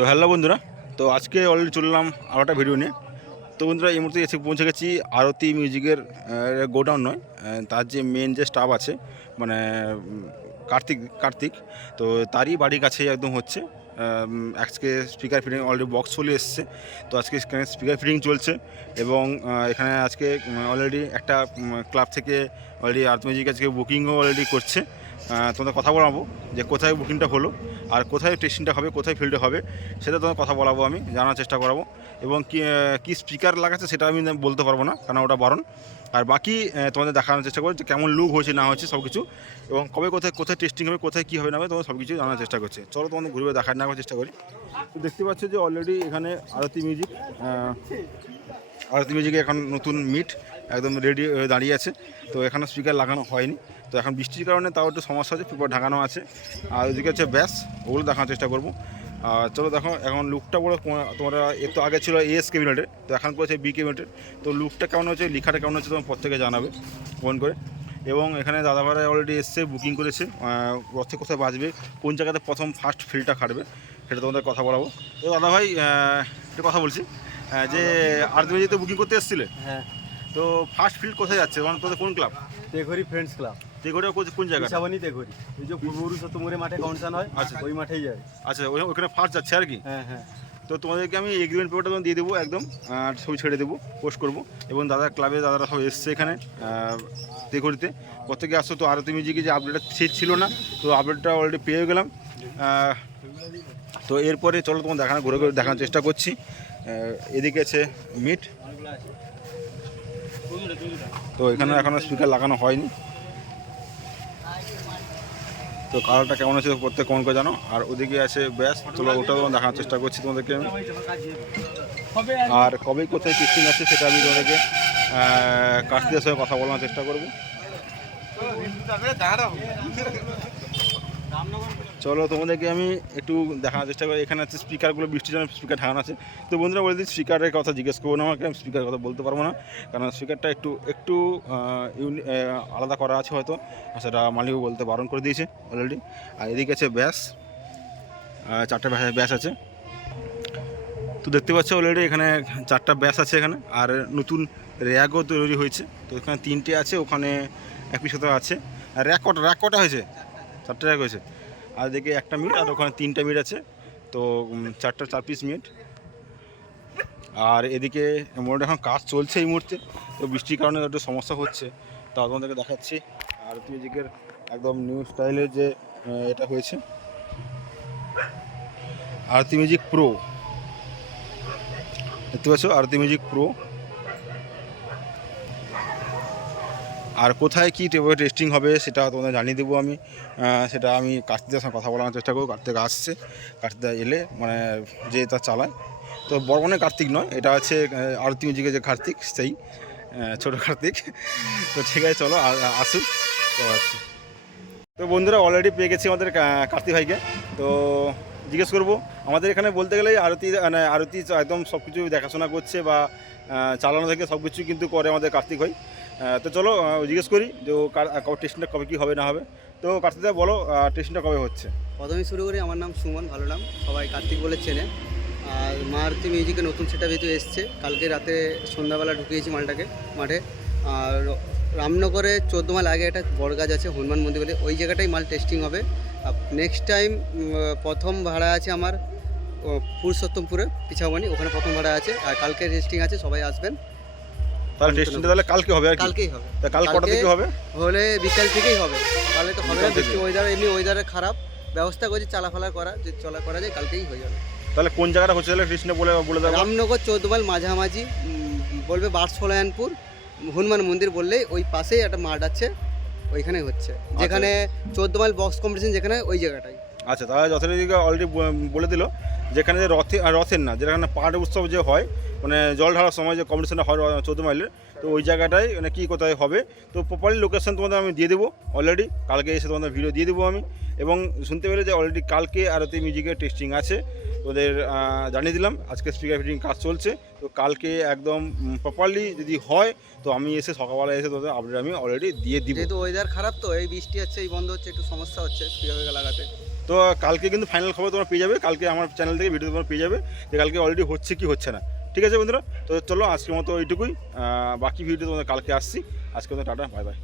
তো হ্যালো বন্ধুরা, তো আজকে অলরেডি চললাম আরও একটা ভিডিও নিয়ে। তো বন্ধুরা, এই মুহূর্তে এসে পৌঁছে গেছি আরতি মিউজিকের গোডাউন নয় তার যে মেন যে স্টাফ আছে মানে কার্তিক কার্তিক, তো তারই বাড়ির কাছেই একদম হচ্ছে। আজকে স্পিকার ফিটিং অলরেডি বক্স চলে এসছে, তো আজকে এখানে স্পিকার ফিটিং চলছে এবং এখানে আজকে অলরেডি একটা ক্লাব থেকে অলরেডি আর্থ মিউজিক আজকে বুকিংও অলরেডি করছে। তোমাদের কথা বলাবো যে কোথায় বুকিংটা হলো আর কোথায় টেস্টিংটা হবে, কোথায় ফিল্ডে হবে, সেটা তোমার কথা বলাবো আমি, জানার চেষ্টা করাবো। এবং কী স্পিকার লাগাচ্ছে সেটা আমি বলতে পারব না, কারণ ওটা বারণ। আর বাকি তোমাদের দেখানোর চেষ্টা করছি কেমন লুক হয়েছে, না হয়েছে সব কিছু এবং কবে কোথায় কোথায় টেস্টিং হবে, কোথায় কী হবে না হবে তোমার সব কিছু জানার চেষ্টা করছে। চলো তোমাদের ঘুরে দেখার নেওয়ার চেষ্টা করি। তো দেখতে পাচ্ছ যে অলরেডি এখানে আরতি মিউজিক আরতি মিউজিকে এখন নতুন মিট একদম রেডি দাঁড়িয়ে আছে। তো এখানে স্পিকার লাগানো হয়নি। তো এখন বৃষ্টির কারণে তাও একটু সমস্যা আছে পেপার ঢাকানো আছে। আর ওইদিকে হচ্ছে ব্যাস, ওগুলো দেখানোর চেষ্টা করব। আর চলো দেখো, এখন লুকটা বড় তোমরা এর তো আগে ছিল এস ক্যাবিনেটের তো এখন করেছে বি ক্যাবিনেটের তো লুকটা কেমন হচ্ছে লিখাটা কেমন হচ্ছে তোমার প্রত্যেকে জানাবে ফোন করে। এবং এখানে দাদাভাড়া অলরেডি এসছে বুকিং করেছে রথে কোথায় বাজবে, কোন জায়গাতে প্রথম ফার্স্ট ফিল্ডটা খাটবে। সেটা তোমাদের কথা বলাবো। তো দাদাভাই আহ, একটা কথা বলছি। যে যে আর্থমেজি তো বুকিং করতে এসেছিলে? হ্যাঁ। তো ফার্স্ট ফিল্ড কোথায় যাচ্ছে? মানে তোদের কোন ক্লাব তেঘরি ফ্রেন্ডস ক্লাব যেগুলো কোন জায়গা পিসাবানি তেঘরি। এই যে পূর্ব পুরুষোত্তমপুরে মাঠে কনসার্ন হয় আচ্ছা। ওই মাঠেই যায়। আচ্ছা ওই- ওখানে ফার্স্ট যাচ্ছে আর কি? হ্যাঁ হ্যাঁ। তো তোমাদেরকে আমি এগ্রিমেন্ট পেপারটা তোমার দিয়ে দেবো একদম আর ছবি ছেড়ে দেবো পোস্ট করব। এবং দাদা ক্লাবে দাদারা সব এসছে এখানে দেখতে প্রত্যেকে আসতো তো আরতি মিউজিকে যে আপডেটটা ছিল না তো আপডেটটা অলরেডি পেয়ে গেলাম। তো এরপরে চলো তোমার দেখানো, ঘুরে ঘুরে দেখানোর চেষ্টা করছি। এদিকে আছে মিট। তো এখানে এখনও স্পিকার লাগানো হয়নি। তো কালারটা কেমন আছে প্রত্যেক কেমন করে জানো। আর ওদিকে আছে ব্যাস, চলো ওটা তোমার দেখানোর চেষ্টা করছি তোমাদেরকে। আমি আর কবে কোথায় টেস্টিং আছে সেটা আমি তোমাদেরকে কাস্টদের সঙ্গে কথা বলার চেষ্টা করব। চলো তোমাদেরকে আমি একটু দেখানোর চেষ্টা করি। এখানে আছে স্পিকারগুলো বৃষ্টির জন্য স্পিকার ঢাকানো আছে। তো বন্ধুরা বলে দিই স্পিকারের কথা জিজ্ঞেস করব না আমাকে, আমি স্পিকারের কথা বলতে পারব না। কারণ স্পিকারটা একটু একটু ইউনি- আলাদা করা আছে হয়তো। সেটা মালিকও বলতে বারণ করে দিয়েছে অলরেডি আর এদিকে আছে ব্যাস চারটে ব্যাস- আছে। তো দেখতে পাচ্ছ অলরেডি এখানে চারটা ব্যাস আছে এখানে। আর নতুন র্যাকও তৈরি হয়েছে। তো এখানে তিনটে আছে, ওখানে এক পিস আছে। আর র্যাক কটা র্যাক কটা হয়েছে? চারটে র্যাক হয়েছে। আর দেখে একটা মিট আর ওখানে তিনটা মিট আছে। তো চারটা, চার পিস মিট আর এদিকে মোটামুটি এখন কাজ চলছে এই মুহূর্তে। তো বৃষ্টির কারণে একটু সমস্যা হচ্ছে। তা তোমাদেরকে দেখাচ্ছি। আর মিউজিকের একদম নিউ স্টাইলের যে এটা হয়েছে। আরতি মিউজিক প্রো দেখতে পাচ্ছ? আরতি মিউজিক প্রো আর কোথায় কী টেস্টিং হবে সেটা তোমাদের জানিয়ে দেবো আমি। সেটা আমি কার্তিকের সঙ্গে কথা বলার চেষ্টা করব, কার্তিক আসছে কার্তিক এলে মানে যে তা চালায়। তো বর্মনে কার্তিক নয়, এটা আছে আরতি মিউজিকের যে কার্তিক, সেই ছোটো কার্তিক। তো ঠিক আছে, চলো আসুক তো আচ্ছা তো বন্ধুরা অলরেডি পেয়ে গেছি আমাদের কার্তিক ভাইকে। তো জিজ্ঞেস করব, আমাদের এখানে বলতে গেলে আরতি মানে আরতি একদম সব কিছু দেখাশোনা করছে বা চালানো থেকে সব কিছু কিন্তু করে আমাদের কার্তিক ভাই। তো চলো জিজ্ঞেস করি যে ও কার- টেস্টিংটা কবে, কী হবে না হবে। তো কার্তিকদা বলো টেস্টিংটা কবে হচ্ছে? প্রথমে শুরু করি, আমার নাম সুমন, ভালো নাম, সবাই কার্তিক বলে চেনে। আর মারুতি মিউজিকের নতুন সেটা যেহেতু এসছে, কালকে রাতে সন্ধ্যাবেলা ঢুকিয়েছি মালটাকে, মাঠে। আর রামনগরে চোদ্দ মাইল আগে একটা বড়গাছ আছে, হনুমান মন্দির বলে, ওই জায়গাটাই মাল টেস্টিং হবে। নেক্সট টাইম প্রথম ভাড়া আছে আমার পুরুষোত্তমপুরে, পিছাবনি, ওখানে প্রথম ভাড়া আছে। আর কালকে টেস্টিং আছে, সবাই আসবেন। তাহলে টেস্টিংটা তাহলে কালকে হবে আর কি? কালকেই হবে। তা কাল কটা থেকে হবে? হলে বিকাল থেকেই হবে। তাহলে তো হবে না বৃষ্টি ওয়েদার এমনি ওয়েদারে খারাপ। ব্যবস্থা করছি চালাফালা করা যে চলা করা যায় কালকেই হয়ে যাবে। তাহলে কোন জায়গাটা হচ্ছে তাহলে টেস্টিংটা বলে বলে দেবো? রামনগর চৌদ্দ মাইল মাঝামাঝি বলবে বারসোলায়নপুর হনুমান মন্দির বললেই ওই পাশেই একটা মাঠ আছে ওইখানে হচ্ছে। যেখানে চৌদ্দ মাইল বক্স কম্পিটিশন যেখানে ওই জায়গাটাই। আচ্ছা তাহলে যথারীতি অলরেডি বলে দিল যেখানে যে রথে রথের না যেখানে পাহাড় উৎসব যে হয় মানে জল ঢালার সময় যে কম্পিটিশনটা হয় চৌদ্দ মাইলের তো ওই জায়গাটায় মানে কী কোথায় হবে? তো প্রপারলি লোকেশন তোমাদের আমি দিয়ে দেবো অলরেডি কালকে এসে তোমাদের ভিডিও দিয়ে দেবো আমি। এবং শুনতে পেলে যে অলরেডি কালকে আরতি মিউজিকের টেস্টিং আছে। ওদের জানিয়ে দিলাম। আজকে স্পিকার ফিটিং কাজ চলছে। তো কালকে একদম প্রপারলি যদি হয় তো আমি এসে সকালবেলা এসে তোদের আপডেট আমি অলরেডি দিয়ে দিব। যেহেতু ওয়েদার খারাপ তো এই বৃষ্টি হচ্ছে এই বন্ধ হচ্ছে একটু সমস্যা হচ্ছে স্পিকার লাগাতে। তো তো কালকে কিন্তু ফাইনাল খবর তোমরা পেয়ে যাবে। কালকে আমার চ্যানেল থেকে ভিডিও তোমরা পেয়ে যাবে। যে কালকে অলরেডি হচ্ছে কি হচ্ছে না। ঠিক আছে বন্ধুরা? তো চলো আজকের মতো ওইটুকুই বাকি ভিডিও তোমাদের কালকে আসছি। আজকে তো টাটা, বাই বাই।